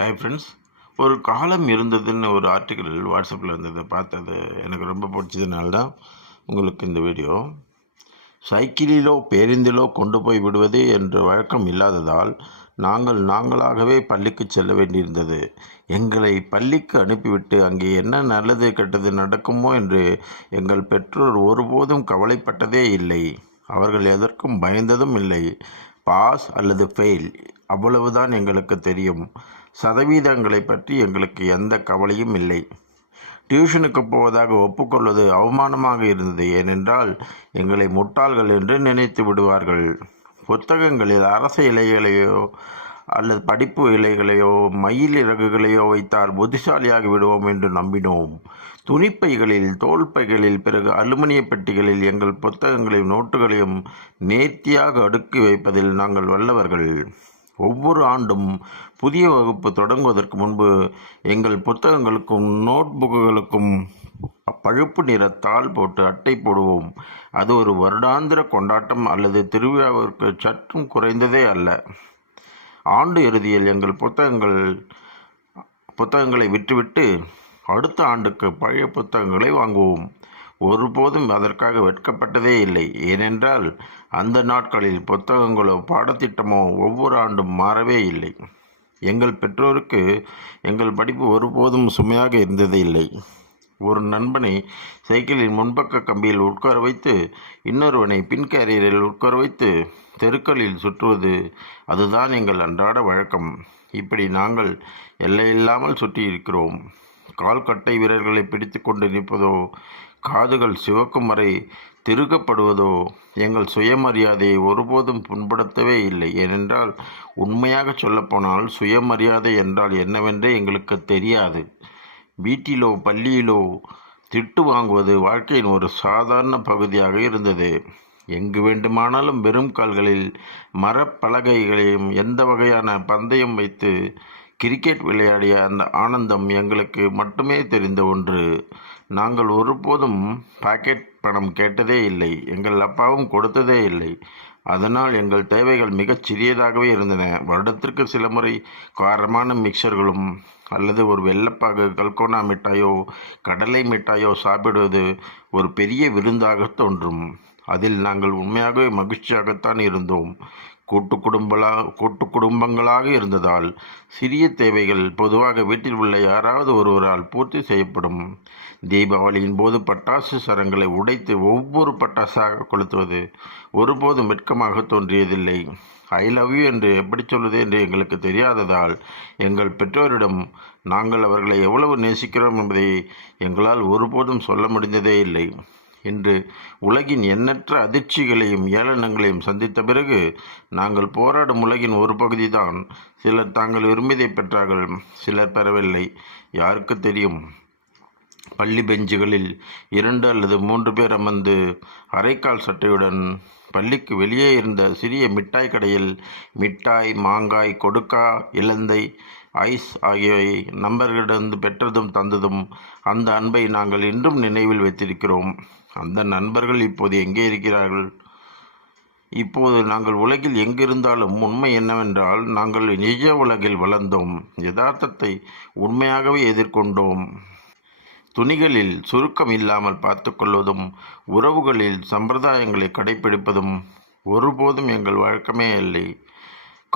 Hi friends. ஒரு காலம் இருந்ததுன்னு ஒரு ஆர்டிக்கிள் வாட்ஸ்அப்பில் இருந்ததை பார்த்தது எனக்கு ரொம்ப பிடிச்சதுனால தான் உங்களுக்கு இந்த வீடியோ. சைக்கிளிலோ பேருந்திலோ கொண்டு போய் விடுவது என்ற வழக்கம் இல்லாததால் நாங்களாகவே பள்ளிக்கு செல்ல வேண்டியிருந்தது. எங்களை பள்ளிக்கு அனுப்பிவிட்டு அங்கே என்ன நல்லது கெட்டது நடக்குமோ என்று எங்கள் பெற்றோர் ஒருபோதும் கவலைப்பட்டதே இல்லை. அவர்கள் எதற்கும் பயந்ததும் இல்லை. பாஸ் அல்லது ஃபெயில் அவ்வளவுதான் எங்களுக்கு தெரியும். சதவீதங்களை பற்றி எங்களுக்கு எந்த கவலையும் இல்லை. டியூஷனுக்கு போவதாக ஒப்புக்கொள்வது அவமானமாக இருந்தது. ஏனென்றால் எங்களை முட்டாள்கள் என்று நினைத்து விடுவார்கள். புத்தகங்களில் அரச இலைகளையோ அல்லது படிப்பு இலைகளையோ மயில் இறகுகளையோ வைத்தால் புத்திசாலியாகி விடுவோம் என்று நம்பினோம். துணிப்பைகளில் தோல்பைகளில் பிறகு அலுமினிய பெட்டிகளில் எங்கள் புத்தகங்களையும் நோட்டுகளையும் நேர்த்தியாக அடுக்கி வைப்பதில் நாங்கள் வல்லவர்கள். ஒவ்வொரு ஆண்டும் புதிய வகுப்பு தொடங்குவதற்கு முன்பு எங்கள் புத்தகங்களுக்கும் நோட்புக்குகளுக்கும் பழுப்பு நிற தாள் போட்டு அட்டை போடுவோம். அது ஒரு வருடாந்திர கொண்டாட்டம் அல்லது திருவிழாவிற்கு சற்றும் குறைந்ததே அல்ல. ஆண்டு இறுதியில் எங்கள் புத்தகங்களை விட்டுவிட்டு அடுத்த ஆண்டுக்கு பழைய புத்தகங்களை வாங்குவோம். ஒருபோதும் அதற்காக வெட்கப்பட்டதே இல்லை. ஏனென்றால் அந்த நாட்களில் புத்தகங்களோ பாடத்திட்டமோ ஒவ்வொரு ஆண்டும் மாறவே இல்லை. எங்கள் பெற்றோருக்கு எங்கள் படிப்பு ஒருபோதும் சுமையாக இருந்ததே இல்லை. ஒரு நண்பனை சைக்கிளின் முன்பக்க கம்பியில் உட்கார வைத்து இன்னொருவனை பின் கேரியரில் உட்கார வைத்து தெருக்களில் சுற்றுவது அதுதான் எங்கள் அன்றாட வழக்கம். இப்படி நாங்கள் எல்லையில்லாமல் சுற்றி இருக்கிறோம். கால்கட்டை வீரர்களை பிடித்து கொண்டு நிற்பதோ காதுகள் சிவக்கும் வரை திருகப்படுவதோ எங்கள் சுயமரியாதையை ஒருபோதும் புண்படுத்தவே இல்லை. ஏனென்றால் உண்மையாக சொல்லப்போனால் சுயமரியாதை என்றால் என்னவென்றே எங்களுக்கு தெரியாது. வீட்டிலோ பள்ளியிலோ திட்டு வாங்குவது வாழ்க்கையின் ஒரு சாதாரண பகுதியாக இருந்தது. எங்கு வேண்டுமானாலும் வெறும் கால்களில் மரப்பலகைகளையும் எந்த வகையான பந்தயம் வைத்து கிரிக்கெட் விளையாடிய அந்த ஆனந்தம் எங்களுக்கு மட்டுமே தெரிந்த ஒன்று. நாங்கள் ஒருபோதும் பாக்கெட் பணம் கேட்டதே இல்லை. எங்கள் அப்பாவும் கொடுத்ததே இல்லை. அதனால் எங்கள் தேவைகள் மிகச் சிறியதாகவே இருந்தன. வருடத்திற்கு சில முறை காரமான மிக்சர்களும் அல்லது ஒரு வெள்ளப்பாகு கல்கோனா மிட்டாயோ கடலை மிட்டாயோ சாப்பிடுவது ஒரு பெரிய விருந்தாக தோன்றும். அதில் நாங்கள் உண்மையாகவே மகிழ்ச்சியாகத்தான் இருந்தோம். கூட்டு குடும்பங்களாக இருந்ததால் சிறிய தேவைகள் பொதுவாக வீட்டில் உள்ள யாராவது ஒருவரால் பூர்த்தி செய்யப்படும். தீபாவளியின் போது பட்டாசு சரங்களை உடைத்து ஒவ்வொரு பட்டாசாக கொளுத்துவது ஒருபோதும் வெட்கமாக தோன்றியதில்லை. ஐ லவ் யூ என்று எப்படி சொல்வது என்று எங்களுக்கு தெரியாததால் எங்கள் பெற்றோரிடம் நாங்கள் அவர்களை எவ்வளவு நேசிக்கிறோம் என்பதை எங்களால் ஒருபோதும் சொல்ல முடிந்ததே இல்லை. இன்று உலகின் எண்ணற்ற அதிர்ச்சிகளையும் ஏளனங்களையும் சந்தித்த பிறகு நாங்கள் போராடும் உலகின் ஒரு பகுதிதான். சிலர் தாங்கள் விரும்பியதை பெற்றார்கள், சிலர் பெறவில்லை. யாருக்கு தெரியும்? பள்ளி பெஞ்சுகளில் 2 அல்லது 3 பேர் அமர்ந்து அரைக்கால் சட்டையுடன் பள்ளிக்கு வெளியே இருந்த சிறிய மிட்டாய் கடையில் மிட்டாய், மாங்காய், கொடுக்கா, இலந்தை, ஐஸ் ஆகியவை நண்பர்களிடந்து பெற்றதும் தந்ததும் அந்த அன்பை நாங்கள் இன்றும் நினைவில் வைத்திருக்கிறோம். அந்த நண்பர்கள் இப்போது எங்கே இருக்கிறார்கள்? இப்போது நாங்கள் உலகில் எங்கிருந்தாலும் உண்மை என்னவென்றால் நாங்கள் நிஜ உலகில் வளர்ந்தோம். யதார்த்தத்தை உண்மையாகவே எதிர்கொண்டோம். துணிகளில் சுருக்கம் இல்லாமல் பார்த்து கொள்வதும் உறவுகளில் சம்பிரதாயங்களை கடைபிடிப்பதும் ஒருபோதும் எங்கள் வழக்கமே இல்லை.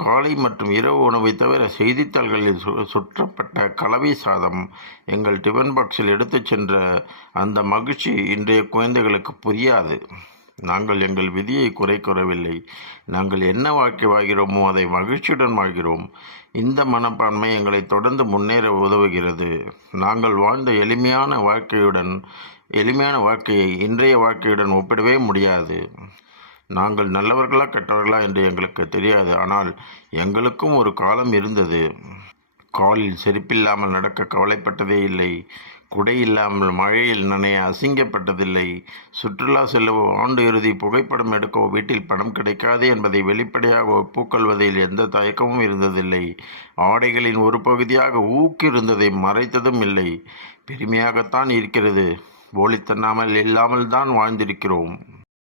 காலை மற்றும் இரவு உணவை தவிர செய்தித்தாள்களில் சுற்றப்பட்ட கலவை சாதம் எங்கள் டிஃபன் பாக்ஸில் எடுத்துச் சென்ற அந்த மகிழ்ச்சி இன்றைய குழந்தைகளுக்கு புரியாது. நாங்கள் எங்கள் விதியை குறை கூறவில்லை. நாங்கள் என்ன வாழ்க்கை வாழ்கிறோமோ அதை மகிழ்ச்சியுடன் வாழ்கிறோம். இந்த மனப்பான்மை எங்களை தொடர்ந்து முன்னேற உதவுகிறது. நாங்கள் வாழ்ந்த எளிமையான வாழ்க்கையை இன்றைய வாழ்க்கையுடன் ஒப்பிடவே முடியாது. நாங்கள் நல்லவர்களா கெட்டவர்களா என்று எங்களுக்கு தெரியாது. ஆனால் எங்களுக்கும் ஒரு காலம் இருந்தது. காலில் செருப்பில்லாமல் நடக்க கவலைப்பட்டதே இல்லை. குடை இல்லாமல் மழையில் நனைய அசிங்கப்பட்டதில்லை. சுற்றுலா செல்லவோ ஆண்டு இறுதி புகைப்படம் எடுக்கவோ வீட்டில் பணம் கிடைக்காது என்பதை வெளிப்படையாக ஒப்புக்கொள்வதில் எந்த தயக்கமும் இருந்ததில்லை. ஆடைகளின் ஒரு பகுதியாக ஊக்கிருந்ததை மறைத்ததும் இல்லை. பெருமையாகத்தான் இருக்கிறது. போலித்தனாமல் இல்லாமல் தான் வாழ்ந்திருக்கிறோம்.